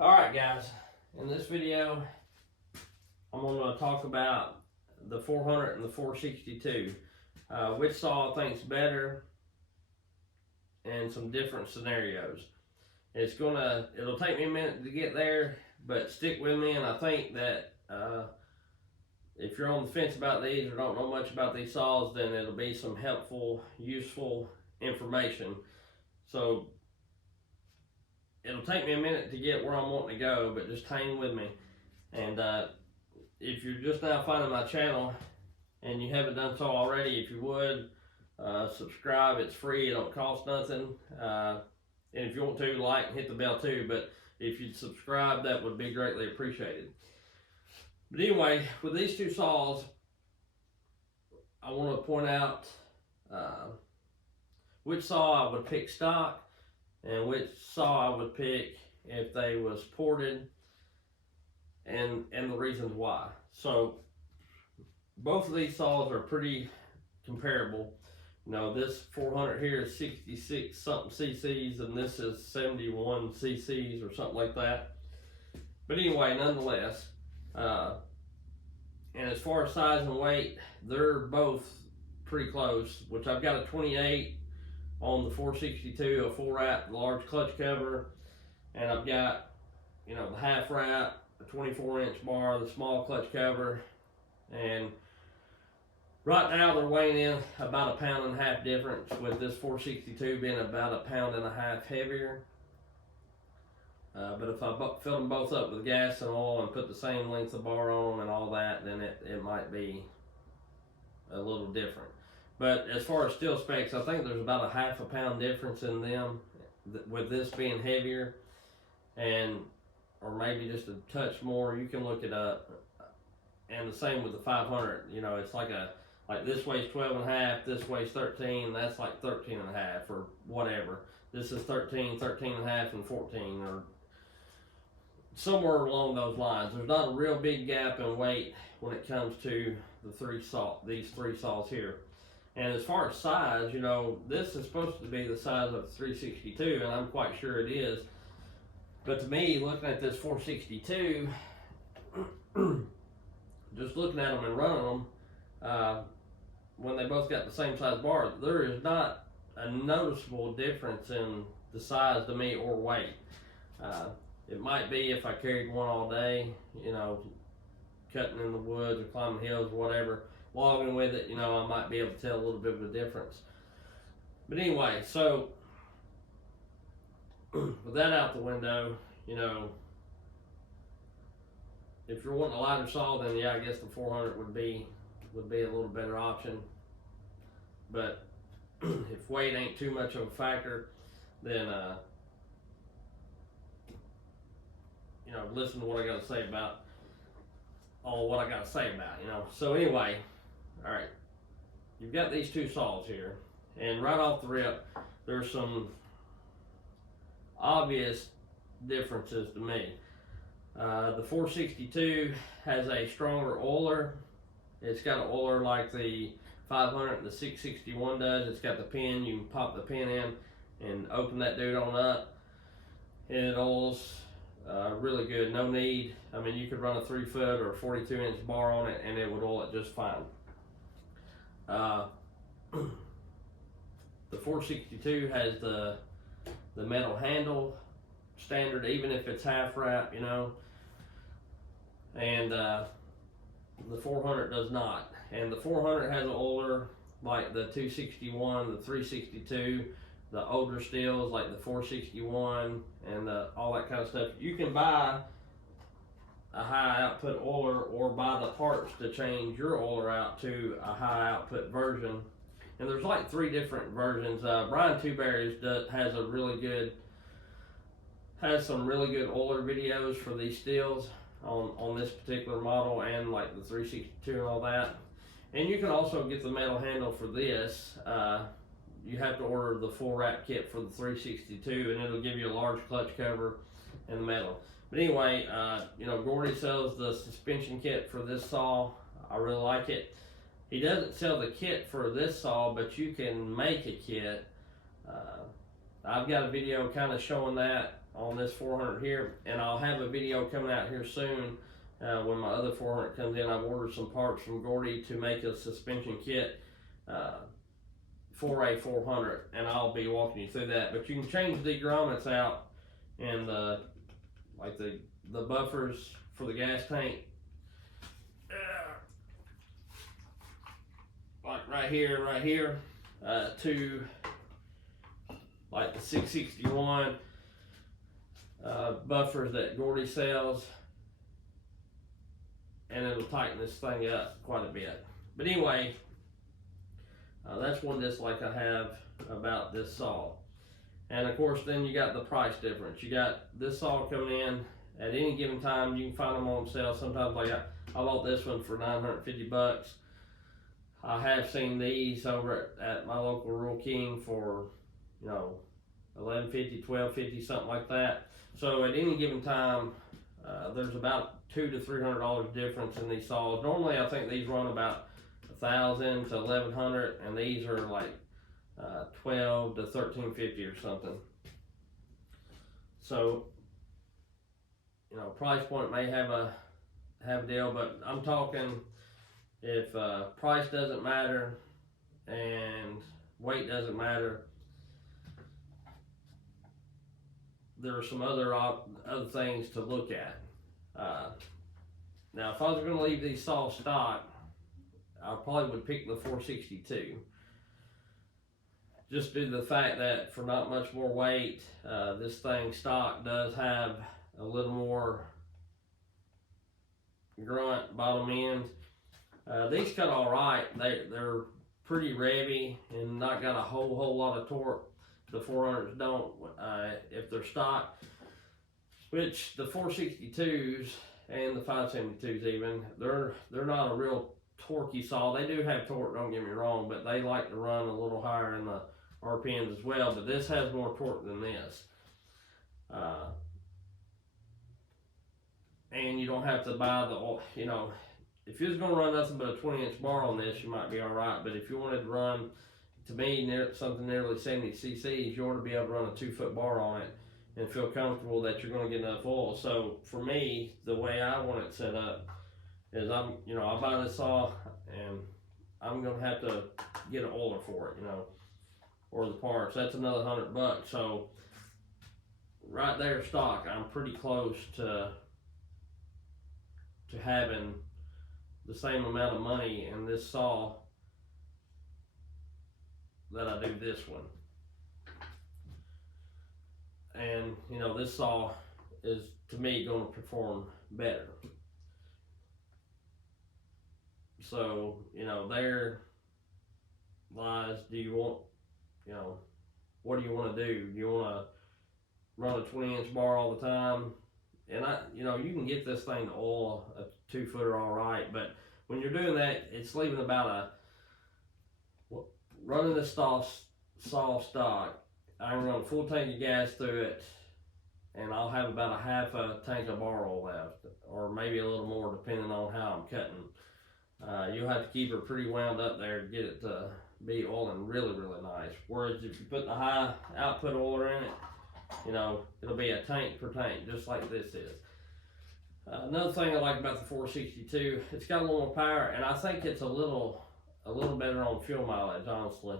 Alright guys, in this video I'm going to talk about the 400 and the 462, which saw I think's better and some different scenarios. It'll take me a minute to get there, but stick with me. And I think that if you're on the fence about these or don't know much about these saws, then it'll be some helpful, useful information. So it'll take me a minute to get where I'm wanting to go, but just hang with me. And if you're just now finding my channel and you haven't done so already, if you would subscribe. It's free, it don't cost nothing. And if you want to, like and hit the bell too. But if you'd subscribe, that would be greatly appreciated. But anyway, with these two saws, I want to point out which saw I would pick stock and which saw I would pick if they was ported, and the reasons why. So both of these saws are pretty comparable. You know, this 400 here is 66 something cc's and this is 71 cc's or something like that. But anyway, nonetheless, and as far as size and weight, they're both pretty close, which I've got a 28 on the 462, a full wrap, large clutch cover, and I've got, you know, the half wrap, a 24-inch bar, the small clutch cover, and right now they're weighing in about 1.5 pounds difference, with this 462 being about 1.5 pounds heavier. But if I fill them both up with gas and oil and put the same length of bar on them and all that, then it might be a little different. But as far as steel specs, I think there's about 0.5 pound difference in them, with this being heavier, or maybe just a touch more. You can look it up. And the same with the 500. You know, it's like this weighs 12.5, this weighs 13, that's like 13.5 or whatever. This is 13, 13.5, and 14, or somewhere along those lines. There's not a real big gap in weight when it comes to these three saws here. And as far as size, you know, this is supposed to be the size of the 362, and I'm quite sure it is. But to me, looking at this 462, just looking at them and running them, when they both got the same size bar, there is not a noticeable difference in the size to me or weight. It might be if I carried one all day, you know, cutting in the woods or climbing hills or whatever, logging with it, you know, I might be able to tell a little bit of a difference. But anyway, so with that out the window, you know, if you're wanting a lighter saw, then yeah, I guess the 400 would be a little better option. But if weight ain't too much of a factor, then you know, listen to what I got to say about what I got to say about, you know. So anyway, all right, you've got these two saws here, and right off the rip, there's some obvious differences to me. The 462 has a stronger oiler. It's got an oiler like the 500 and the 661 does. It's got the pin. You can pop the pin in and open that dude on up, and it oils really good. No need. I mean, you could run a 3-foot or a 42-inch bar on it, and it would oil it just fine. The 462 has the metal handle standard, even if it's half wrap, you know, and the 400 does not. And the 400 has an oiler like the 261, the 362, the older steels like the 461, and all that kind of stuff. You can buy a high output oiler or buy the parts to change your oiler out to a high output version. And there's like 3 different versions. Brian Two Berries has some really good oiler videos for these steels on this particular model, and like the 362 and all that. And you can also get the metal handle for this. You have to order the full wrap kit for the 362, and it'll give you a large clutch cover and the metal. But anyway, you know, Gordy sells the suspension kit for this saw. I really like it. He doesn't sell the kit for this saw, but you can make a kit. I've got a video kind of showing that on this 400 here, and I'll have a video coming out here soon when my other 400 comes in. I've ordered some parts from Gordy to make a suspension kit for a 400, and I'll be walking you through that. But you can change the grommets out and like the buffers for the gas tank, like right here and right here, to like the 661 buffers that Gordy sells, and it'll tighten this thing up quite a bit. But anyway, that's one dislike I have about this saw. And of course, then you got the price difference. You got this saw coming in at any given time. You can find them on sale. Sometimes, like I bought this one for 950 bucks. I have seen these over at my local Rural King for, you know, 1150, 1250, something like that. So at any given time, there's about $200 to $300 difference in these saws. Normally, I think these run about 1,000 to 1,100, and these are like 12 to 1350 or something. So, you know, price point may have a deal, but I'm talking if price doesn't matter and weight doesn't matter, there are some other things to look at. Now, if I was going to leave these saws stock, I probably would pick the 462. Just due to the fact that for not much more weight, this thing stock does have a little more grunt bottom end. These cut all right. They're pretty revvy and not got a whole lot of torque. The 400s don't, if they're stock, which the 462s and the 572s even, they're not a real torquey saw. They do have torque, don't get me wrong, but they like to run a little higher in the RPMs as well. But this has more torque than this, and you don't have to buy the, you know, if you was going to run nothing but a 20-inch bar on this, you might be all right. But if you wanted to run, to me, something nearly 70 cc's, you ought to be able to run a 2-foot bar on it and feel comfortable that you're going to get enough oil. So for me, the way I want it set up is I buy this saw and I'm going to have to get an oiler for it, you know, or the parts. That's another $100. So right there, stock, I'm pretty close to having the same amount of money in this saw that I do this one. And, you know, this saw is, to me, going to perform better. So, you know, there lies, do you want, you know, what do you want to do? Do you want to run a 20-inch bar all the time? And you know, you can get this thing to oil a 2-footer all right, but when you're doing that, it's leaving about running the saw stock. I can run a full tank of gas through it, and I'll have about a half a tank of bar oil left, or maybe a little more depending on how I'm cutting. You'll have to keep her pretty wound up there to get it to be oiling really, really nice. Whereas if you put the high output oiler in it, you know, it'll be a tank per tank, just like this is. Another thing I like about the 462, it's got a little more power, and I think it's a little better on fuel mileage, honestly.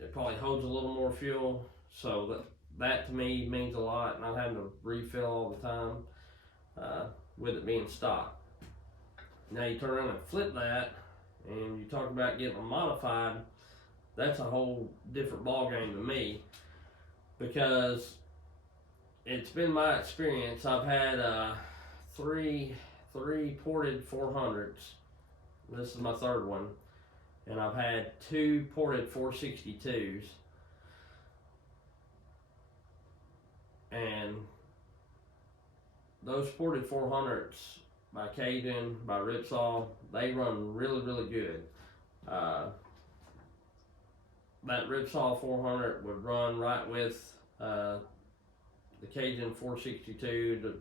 It probably holds a little more fuel, so that to me means a lot, not having to refill all the time with it being stock. Now you turn around and flip that, and you talk about getting them modified. That's a whole different ballgame to me, because it's been my experience. I've had three ported 400s. This is my third one, and I've had 2 ported 462s, and those ported 400s by Cajun, by Ripsaw, they run really, really good. That Ripsaw 400 would run right with the Cajun 462 to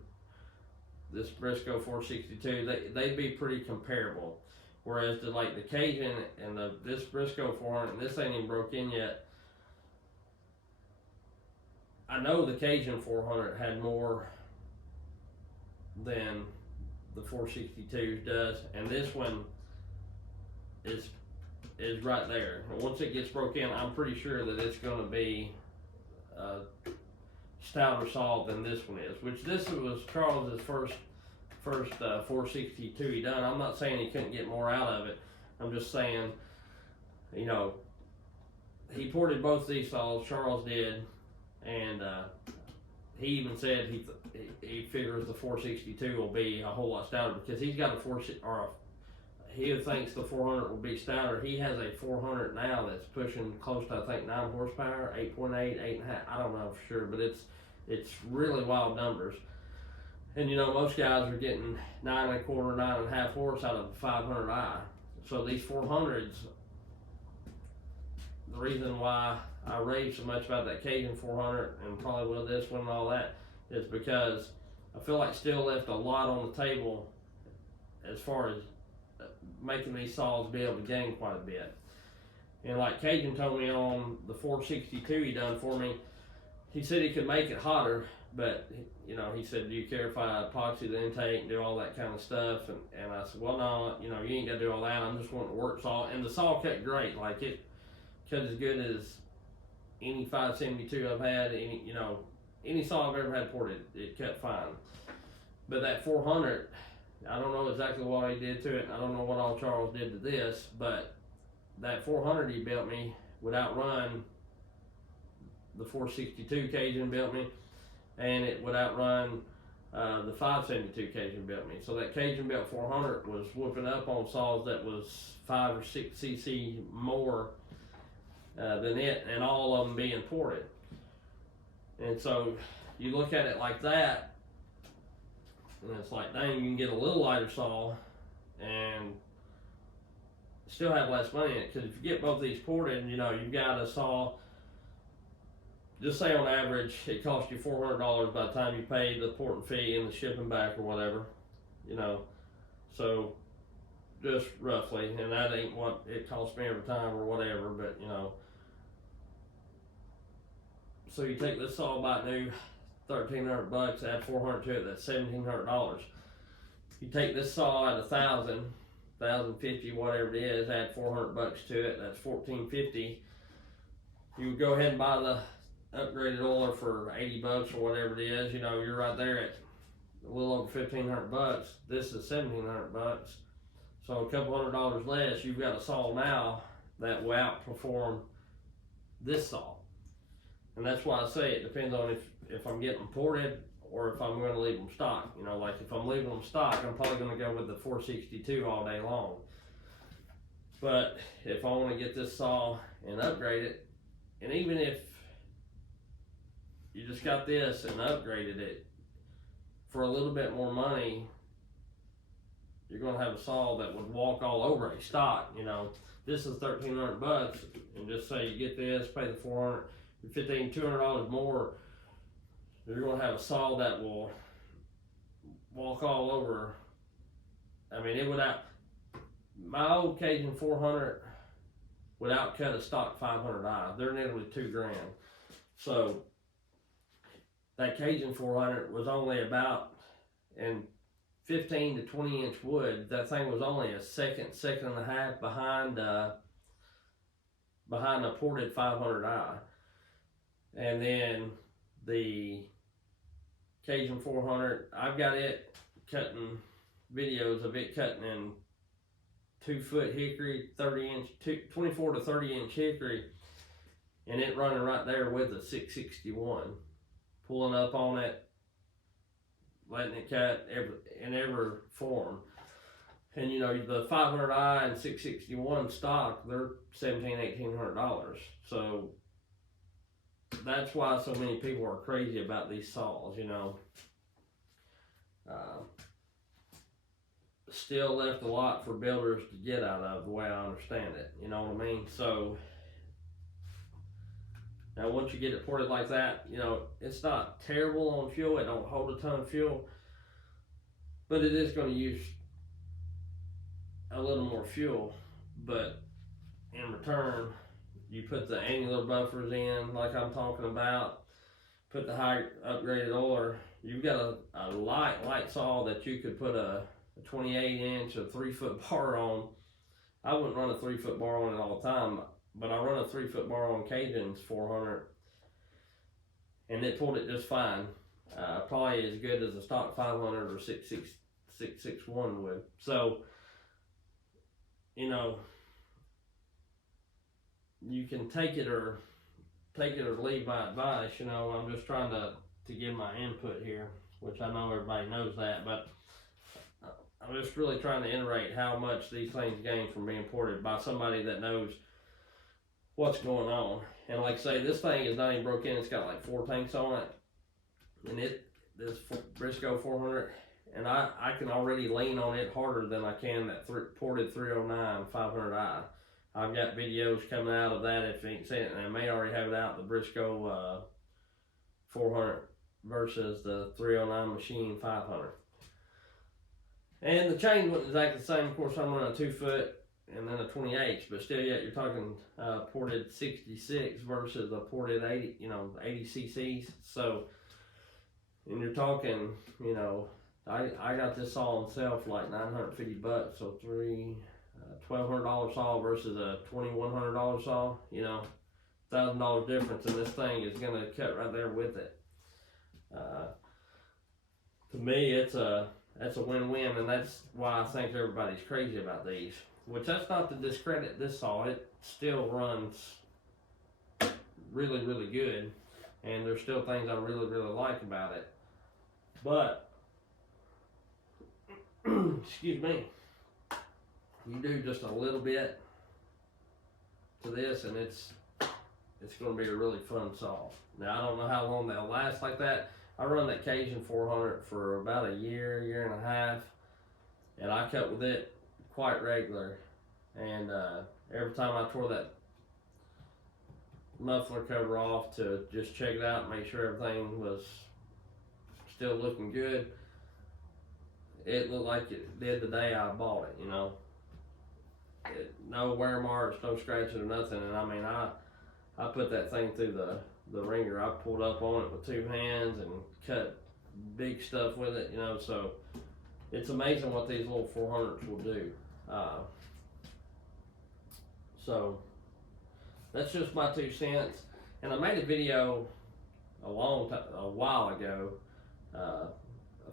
this Briscoe 462. They'd be pretty comparable. Whereas the Cajun and this Briscoe 400, this ain't even broke in yet, I know the Cajun 400 had more than the 462s does, and this one is right there. And once it gets broke in, I'm pretty sure that it's going to be stouter saw than this one is. Which this was Charles's first 462 he done. I'm not saying he couldn't get more out of it. I'm just saying, you know, he ported both these saws. Charles did, and he even said he figures the 462 will be a whole lot stouter because he's got he thinks the 400 will be stouter. He has a 400 now that's pushing close to, I think, 9 horsepower, 8.8, 8.5. I don't know for sure, but it's really wild numbers. And you know, most guys are getting 9.25, 9.5 horse out of a 500i. So these 400s, the reason why I rave so much about that Cajun 400 and probably will this one and all that is because I feel like Stihl left a lot on the table as far as making these saws be able to gain quite a bit. And like Cajun told me on the 462 he done for me, he said he could make it hotter, but you know, he said, do you care if I epoxy the intake and do all that kind of stuff? And I said, well, no, you know, you ain't got to do all that. I'm just wanting to work saw. And the saw cut great. Like, it cut as good as any 572 I've had. Any saw I've ever had ported, it cut fine. But that 400, I don't know exactly what he did to it. I don't know what all Charles did to this, but that 400 he built me would outrun the 462 Cajun built me, and it would outrun the 572 Cajun built me. So that Cajun built 400 was whooping up on saws that was 5 or 6 cc more than it, and all of them being ported. And so you look at it like that, and it's like, dang, you can get a little lighter saw and still have less money in it. Because if you get both these ported, you know, you've got a saw, just say on average, it costs you $400 by the time you pay the porting fee and the shipping back or whatever, you know. So just roughly, and that ain't what it costs me every time or whatever, but you know. So you take this saw about new, $1,300, add 400 to it, that's $1,700. You take this saw at 1,000, 1,050, whatever it is, add $400 to it, that's $1,450. You would go ahead and buy the upgraded oiler for $80 or whatever it is. You know, you're right there at a little over $1,500. This is $1,700. So a couple $100 less, you've got a saw now that will outperform this saw. And that's why I say it depends on if I'm getting them ported or if I'm going to leave them stock. You know, like if I'm leaving them stock, I'm probably going to go with the 462 all day long. But if I want to get this saw and upgrade it, and even if you just got this and upgraded it for a little bit more money, you're going to have a saw that would walk all over a stock. You know, this is $1,300, and just say you get this, pay the $400, $200 more, you're going to have a saw that will walk all over. I mean, it would my old Cajun 400 would outcut a stock 500i. They're nearly $2,000. So that Cajun 400 was only about, in 15 to 20 inch wood, that thing was only a second and a half behind a ported 500i. And then the Cajun 400, I've got it cutting videos of it cutting in 2-foot hickory, 24 to 30 inch hickory, and it running right there with a 661, pulling up on it, letting it cut in every form. And you know, the 500i and 661 stock, they're $1,700–1,800. So that's why so many people are crazy about these saws, you know. Still left a lot for builders to get out of, the way I understand it, you know what I mean? So now once you get it ported like that, you know, it's not terrible on fuel, it don't hold a ton of fuel, but it is going to use a little more fuel. But in return, you put the annular buffers in like I'm talking about, put the high upgraded oiler, you've got a light saw that you could put a 28 inch or 3 foot bar on. I wouldn't run a 3 foot bar on it all the time, but I run a 3 foot bar on Cajun's 400, and it pulled it just fine. Probably as good as a stock 500 or 661 would. So, you know, you can take it or leave my advice. You know, I'm just trying to give my input here, which I know everybody knows that, but I'm just really trying to iterate how much these things gain from being ported by somebody that knows what's going on. And like I say, this thing is not even broke in. It's got like 4 tanks on it, and this Briscoe 400, and I can already lean on it harder than I can that ported 309 500i. I've got videos coming out of that, if you ain't seen it, and I may already have it out, the Briscoe 400 versus the 309 machine 500. And the chain wasn't exactly the same. Of course, I'm running a 2 foot and then a 20H, but still, yet you're talking ported 66 versus a ported 80, 80 cc's. So, and you're talking, I got this saw on sale for like $950, so $1,200 saw versus a $2,100 saw, $1,000 difference, and this thing is gonna cut right there with it. To me, that's a win-win, and that's why I think everybody's crazy about these. Which, that's not to discredit this saw. It still runs really, really good, and there's still things I really, really like about it. But excuse me, you do just a little bit to this, and it's going to be a really fun saw. Now, I don't know how long they'll last like that. I run that Cajun 400 for about a year and a half, and I cut with it quite regular. And every time I tore that muffler cover off to just check it out and make sure everything was still looking good, it looked like it did the day I bought it, no wear marks, no scratches or nothing. And I mean, I put that thing through the ringer. I pulled up on it with 2 hands and cut big stuff with it, so it's amazing what these little 400s will do. So that's just my 2 cents. And I made a video a while ago, a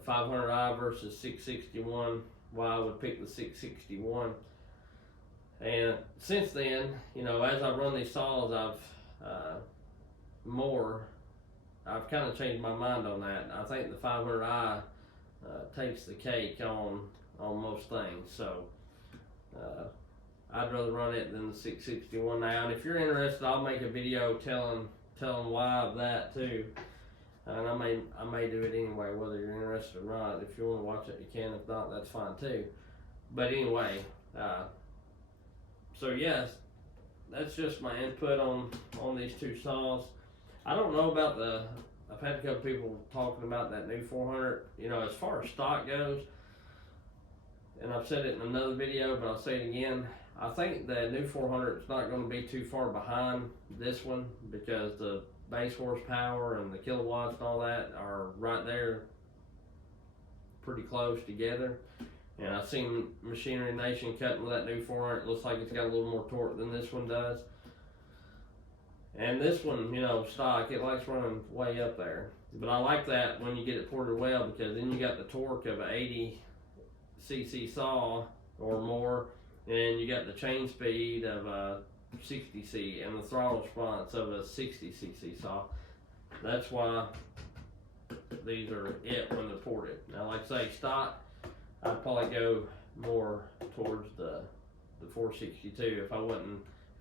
500i versus 661, why I would pick the 661. And since then, as I run these saws, I've kind of changed my mind on that. I think the 500i takes the cake on most things. So I'd rather run it than the 661 now. And if you're interested, I'll make a video telling why of that too. And I may do it anyway, whether you're interested or not. If you want to watch it, you can. If not, that's fine too. But anyway, so yes, that's just my input on these 2 saws. I don't know about I've had a couple people talking about that new 400. As far as stock goes, and I've said it in another video, but I'll say it again. I think the new 400 is not going to be too far behind this one, because the base horsepower and the kilowatts and all that are right there, pretty close together. And I've seen Machinery Nation cutting with that new 400. It looks like it's got a little more torque than this one does. And this one, stock, it likes running way up there. But I like that when you get it ported well, because then you got the torque of an 80 cc saw or more, and you got the chain speed of a 60C and the throttle response of a 60 cc saw. That's why these are it when they're ported. Now, like I say, stock, I'd probably go more towards the 462 if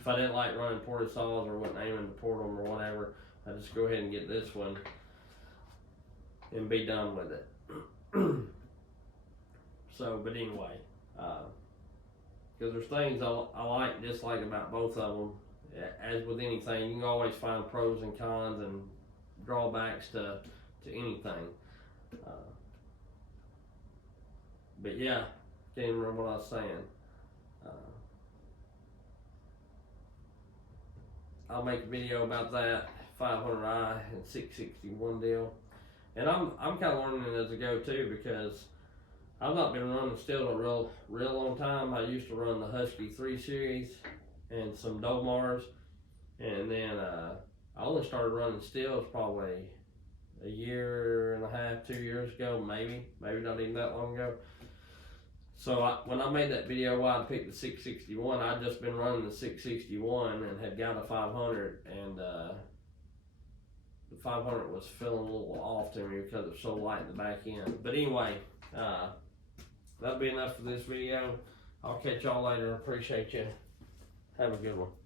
I didn't like running ported saws or wasn't aiming to port them or whatever. I'd just go ahead and get this one and be done with it. So, but anyway, because there's things I like and dislike about both of them. As with anything, you can always find pros and cons and drawbacks to anything. But yeah, can't even remember what I was saying. I'll make a video about that 500i and 661 deal. And I'm kind of learning as I go too, because I've not been running Stihl a real long time. I used to run the Husky 3 Series and some Domars, and then I only started running Stihls probably a year and a half, 2 years ago, maybe not even that long ago. So when I made that video why I picked the 661, I'd just been running the 661 and had got a 500, and the 500 was feeling a little off to me because it was so light in the back end. But anyway, that'll be enough for this video. I'll catch y'all later. Appreciate you. Have a good one.